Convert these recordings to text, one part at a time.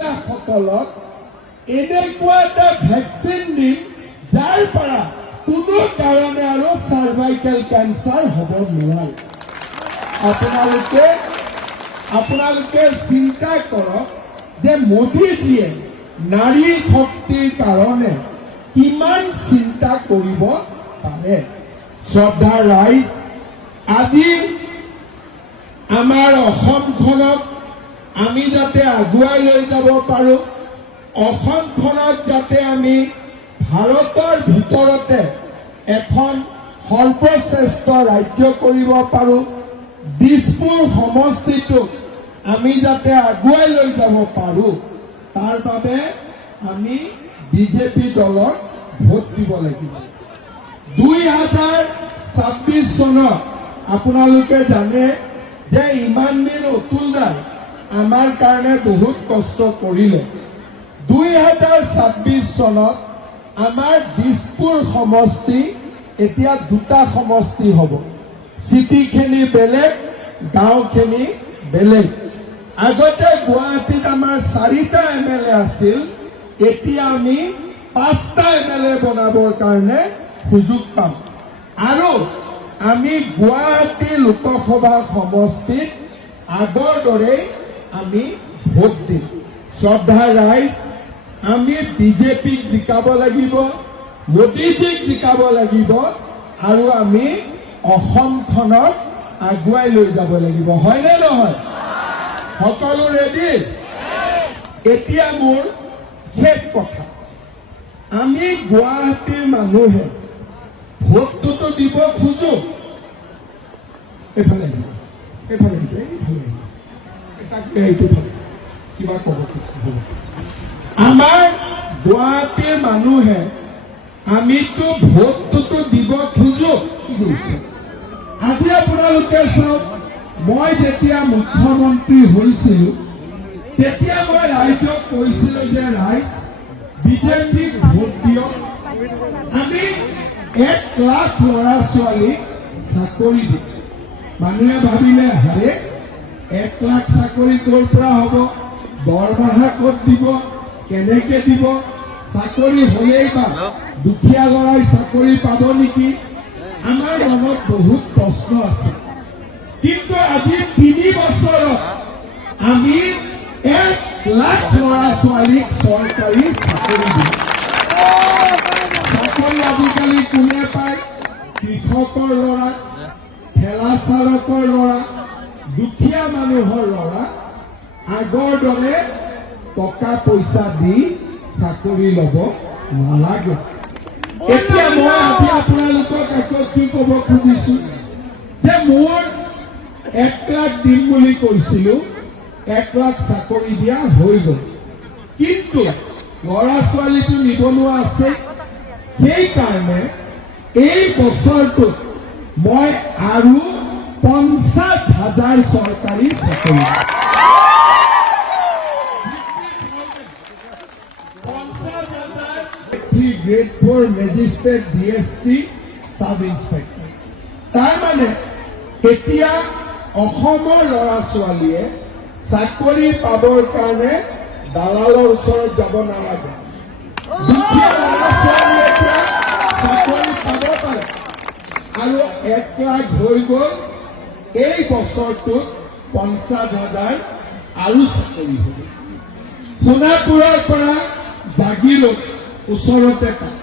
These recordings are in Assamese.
সকলক এনেকুৱা এটা ভেকচিন দিম যাৰ পৰা কোনো কাৰণে আৰু চাৰ্ভাইকেল কেঞ্চাৰ হ'ব নোৱাৰে। আপোনালোকে চিন্তা কৰক যে মোদীজীয়ে নাৰী শক্তিৰ কাৰণে কিমান চিন্তা কৰিব পাৰে। শ্ৰদ্ধা ৰাইজ, আজি আমাৰ অসমখনক আমি যাতে আগুৱাই লৈ যাব পাৰোঁ, অসমখনক যাতে আমি ভাৰতৰ ভিতৰতে এখন সৰ্বশ্ৰেষ্ঠ ৰাজ্য কৰিব পাৰোঁ, দিছপুৰ সমষ্টিটোক আমি যাতে আগুৱাই লৈ যাব পাৰোঁ, তাৰ বাবে আমি বিজেপি দলক ভোট দিব লাগিব। 2026 চনত আপোনালোকে জানে যে ইমান দিন অতুল দাই আমাৰ কাৰণে বহুত কষ্ট কৰিলে। 2026 চনত আমাৰ দিছপুৰ সমষ্টি এতিয়া দুটা সমষ্টি হ'ব। চিটিখিনি বেলেগ, গাঁওখিনি বেলেগ। আগতে গুৱাহাটীত আমাৰ 4টা MLA আছিল, এতিয়া আমি 5টা MLA বনাবৰ কাৰণে সুযোগ পাম। আৰু আমি গুৱাহাটী লোকসভা সমষ্টিত আগৰ দৰেই আমি ভোট দিম। শ্ৰদ্ধা ৰাইজ, আমি বিজেপিক জিকাব লাগিব, মোদীজীক জিকাব লাগিব আৰু আমি অসমখনক আগুৱাই লৈ যাব লাগিব। হয়নে নহয়? সকলো ৰেডি? এতিয়া মোৰ শেষ কথা, আমি গুৱাহাটীৰ মানুহে ভোটটোতো দিব খোজো। এইফালে কিবা ক'ব খুজিছো। আমাৰ গুৱাহাটীৰ মানুহে আমিতো ভোটটোতো দিব খোজো। আজি আপোনালোকে চাওক, মই যেতিয়া মুখ্যমন্ত্ৰী হৈছিলো তেতিয়া মই ৰাইজক কৈছিলো যে ৰাইজ বিজেপিক ভোট দিয়ক, আমি 1 লাখ ল'ৰা ছোৱালীক চাকৰি দিম। মানুহে ভাবিলে হাৰে 1 লাখ চাকৰি ক'ৰ পৰা হ'ব, দৰমহা ক'ত দিব, কেনেকে দিব, চাকৰি হ'লেই বা দুখীয়া ল'ৰাই চাকৰি পাব নেকি? আমাৰ মনত বহুত প্ৰশ্ন আছে। কিন্তু আজি 3 বছৰত আমি 1 লাখ ল'ৰা ছোৱালীক চৰকাৰী চাকৰি দিম। চাকৰি আজিকালি কোনে পায়? কৃষকৰ ল'ৰা, ঠেলা চালকৰ ল'ৰা, দুখীয়া মানুহৰ ল'ৰা। আগৰ দৰে টকা পইচা দি চাকৰি ল'ব নালাগে। এতিয়া মই আজি আপোনালোকক আকৌ কি ক'ব খুজিছো যে মোৰ 1 লাখ দিম বুলি কৈছিলো, 1 লাখ চাকৰি দিয়া হৈ গ'ল, কিন্তু ল'ৰা ছোৱালীটো নিবনুৱা আছে। সেইকাৰণে এই বছৰটোত মই আৰু 50,000 চৰকাৰী চাকৰি, 50,000 grade 4 magistrate, DSP, sub inspector. তাৰমানে এতিয়া অসমৰ ল'ৰা ছোৱালীয়ে চাকৰি পাবৰ কাৰণে দালালৰ ওচৰত যাব নালাগে। দুখীয়া ল'ৰা ছোৱালীয়ে এতিয়া চাকৰি পাব পাৰে। আৰু 1 লাখ হৈ গ'ল। এই বছৰটোত 50,000 আৰু চাকৰি হ'ব। সোণাপুৰৰ পৰা জাগিৰোড ওচৰতে পায়।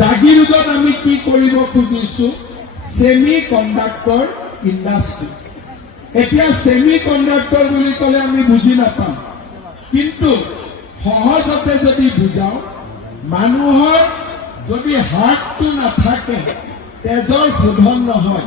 জাগিৰোডত আমি কি কৰিব খুজিছো? Semi conductor industry. এতিয়া ছেমি কণ্ডাক্টৰ বুলি ক'লে আমি বুজি নাপাম, কিন্তু সহজতে যদি বুজাও, মানুহৰ যদি হাৰ্টটো নাথাকে, তেজৰ শোধন নহয়,